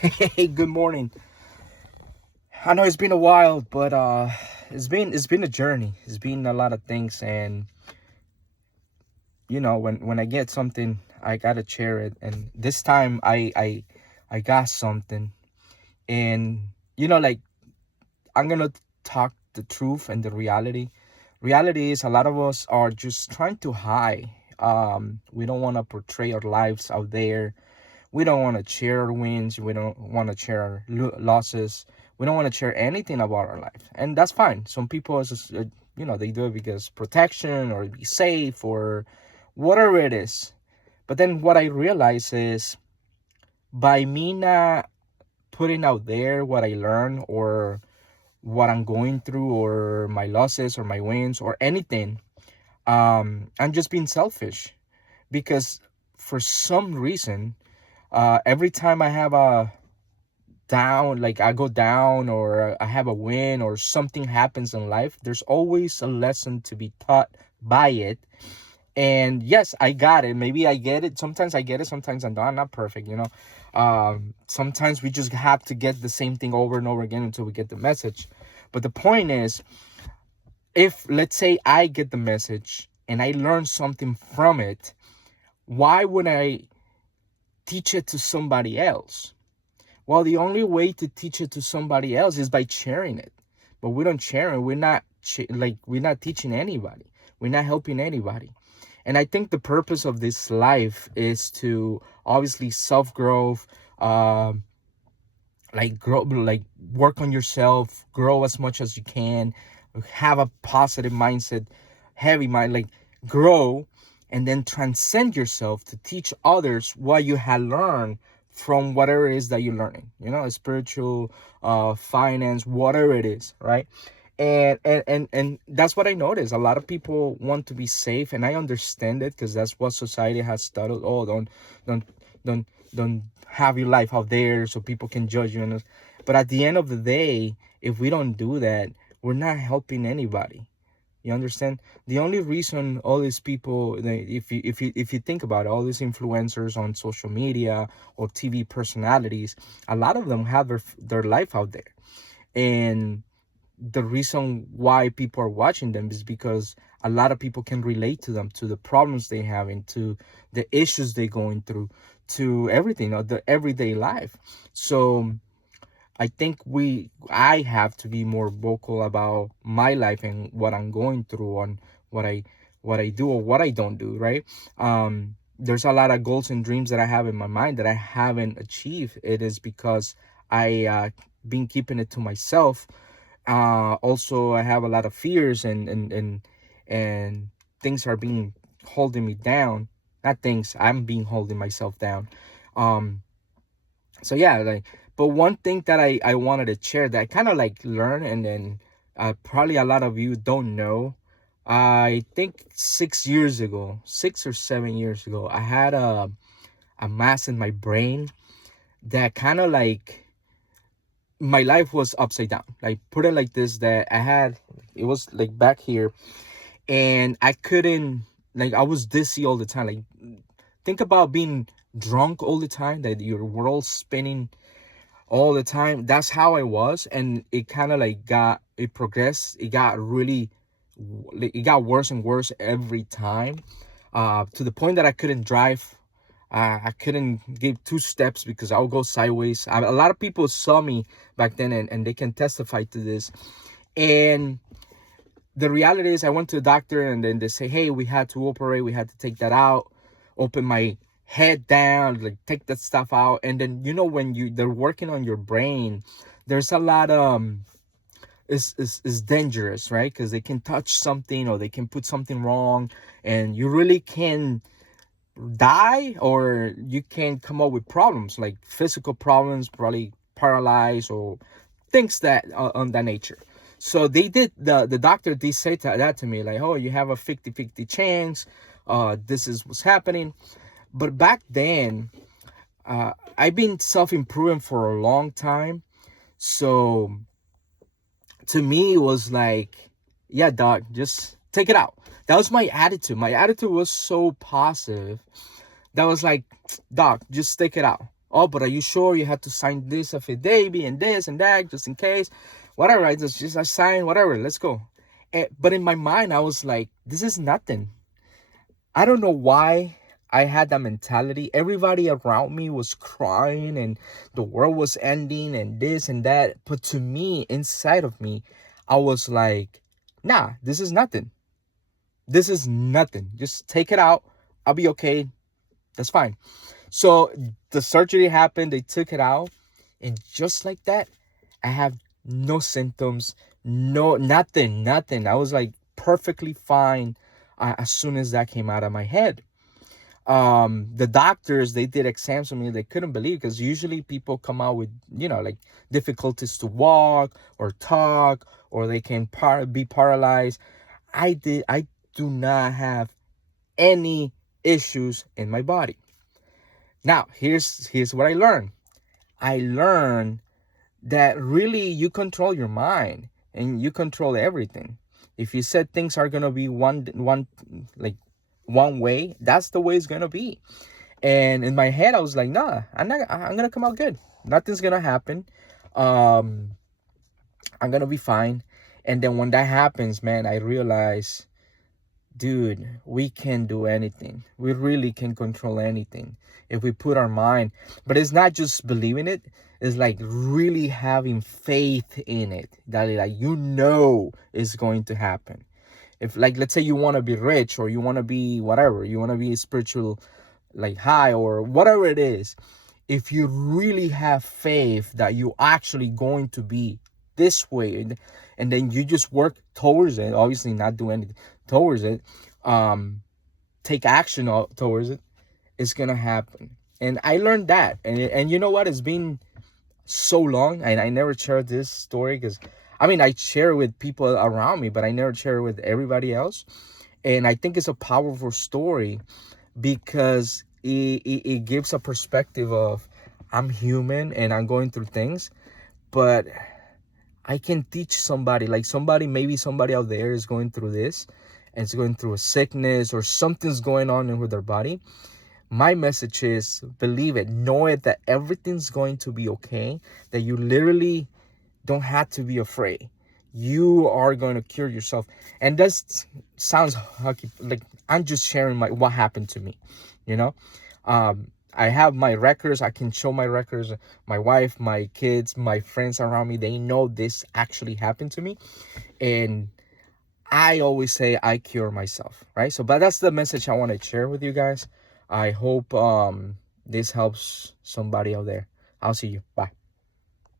Hey, good morning. I know it's been a while, but it's been a journey. It's been a lot of things, and when I get something, I gotta share it. And this time, I got something, and like I'm gonna talk the truth and the reality. Reality is a lot of us are just trying to hide. We don't want to portray our lives out there. We don't want to share our wins. We don't want to share our losses. We don't want to share anything about our life, and that's fine. Some people just, they do it because protection or be safe or whatever it is. But then what I realize is by me not putting out there what I learn or what I'm going through or my losses or my wins or anything, I'm just being selfish because for some reason, every time I have a down, like I go down or I have a win or something happens in life, there's always a lesson to be taught by it. And yes, I got it. Maybe I get it. Sometimes I get it. Sometimes I don't. I'm not perfect. Sometimes we just have to get the same thing over and over again until we get the message. But the point is, if let's say I get the message and I learn something from it, why would I teach it to somebody else? Well, the only way to teach it to somebody else is by sharing it. But we don't share it. We're not teaching anybody. We're not helping anybody. And I think the purpose of this life is to obviously self growth, like grow, like work on yourself, grow as much as you can, have a positive mindset, heavy mind, like grow, and then transcend yourself to teach others what you had learned from whatever it is that you're learning, spiritual, finance, whatever it is, right? And that's what I noticed. A lot of people want to be safe, and I understand it because that's what society has started. Oh, don't don't don't have your life out there so people can judge you. But at the end of the day, if we don't do that, we're not helping anybody. You understand? The only reason all these people, if you think about it, all these influencers on social media or TV personalities, a lot of them have their life out there, and the reason why people are watching them is because a lot of people can relate to them, to the problems they have, and to the issues they're going through, to everything, or the everyday life. So I think I have to be more vocal about my life and what I'm going through, on what I do or what I don't do, right? There's a lot of goals and dreams that I have in my mind that I haven't achieved. It is because I been keeping it to myself. Also, I have a lot of fears, and things are being holding me down. Not things, I'm being holding myself down. Um, so yeah, like, but one thing that I wanted to share that I kind of like learn, and then probably a lot of you don't know. I think 6 years ago, 6 or 7 years ago, I had a mass in my brain that kind of like my life was upside down. Like, put it like this, that I had, it was like back here, and I couldn't, like, I was dizzy all the time. Like, think about being drunk all the time, that your world's spinning all the time. That's how I was. And it kind of like it progressed. It got worse and worse every time, to the point that I couldn't drive. I couldn't give 2 steps because I would go sideways. A lot of people saw me back then, and they can testify to this. And the reality is, I went to the doctor, and then they say, hey, we had to operate. We had to take that out, open my head down, like take that stuff out. And then, when they're working on your brain, there's a lot, is dangerous, right? Because they can touch something, or they can put something wrong, and you really can die, or you can come up with problems, like physical problems, probably paralyzed, or things that on that nature. So the doctor did say that to me, like, oh, you have a 50-50 chance, this is what's happening. But back then, I've been self-improving for a long time. So to me, it was like, yeah, doc, just take it out. That was my attitude. My attitude was so positive. That was like, doc, just take it out. Oh, but are you sure you had to sign this affidavit and this and that just in case? Whatever, I signed whatever. Let's go. But in my mind, I was like, this is nothing. I don't know why I had that mentality. Everybody around me was crying and the world was ending and this and that. But to me, inside of me, I was like, nah, this is nothing. This is nothing. Just take it out. I'll be okay. That's fine. So the surgery happened. They took it out. And just like that, I have no symptoms, nothing. I was like perfectly fine as soon as that came out of my head. The doctors, they did exams on me. They couldn't believe, because usually people come out with, like difficulties to walk or talk, or they can be paralyzed. I do not have any issues in my body. Now, here's what I learned. I learned that really you control your mind and you control everything. If you said things are gonna be one way, that's the way it's gonna be. And in my head, I was like, nah, I'm gonna come out good. Nothing's gonna happen. I'm gonna be fine. And then when that happens, man, I realize, dude, we can do anything. We really can control anything if we put our mind. But it's not just believing it. It's like really having faith in it, that it's going to happen. If, like, let's say you want to be rich, or you want to be whatever, you want to be spiritual, like high, or whatever it is. If you really have faith that you're actually going to be this way, and then you just work towards it, obviously not do anything towards it, take action towards it, it's gonna happen. And I learned that. And you know what, it's been so long, and I never shared this story, because I share it with people around me, but I never share it with everybody else. And I think it's a powerful story, because it gives a perspective of, I'm human and I'm going through things, but I can teach somebody, maybe somebody out there is going through this, and it's going through a sickness or something's going on with their body. My message is, believe it, know it, that everything's going to be okay, that you literally don't have to be afraid. You are going to cure yourself. And that sounds hockey, like I'm just sharing what happened to me, I have my records. I can show my records. My wife, my kids, my friends around me, they know this actually happened to me. And I always say I cure myself, right? So, but that's the message I want to share with you guys. I hope this helps somebody out there. I'll see you. Bye.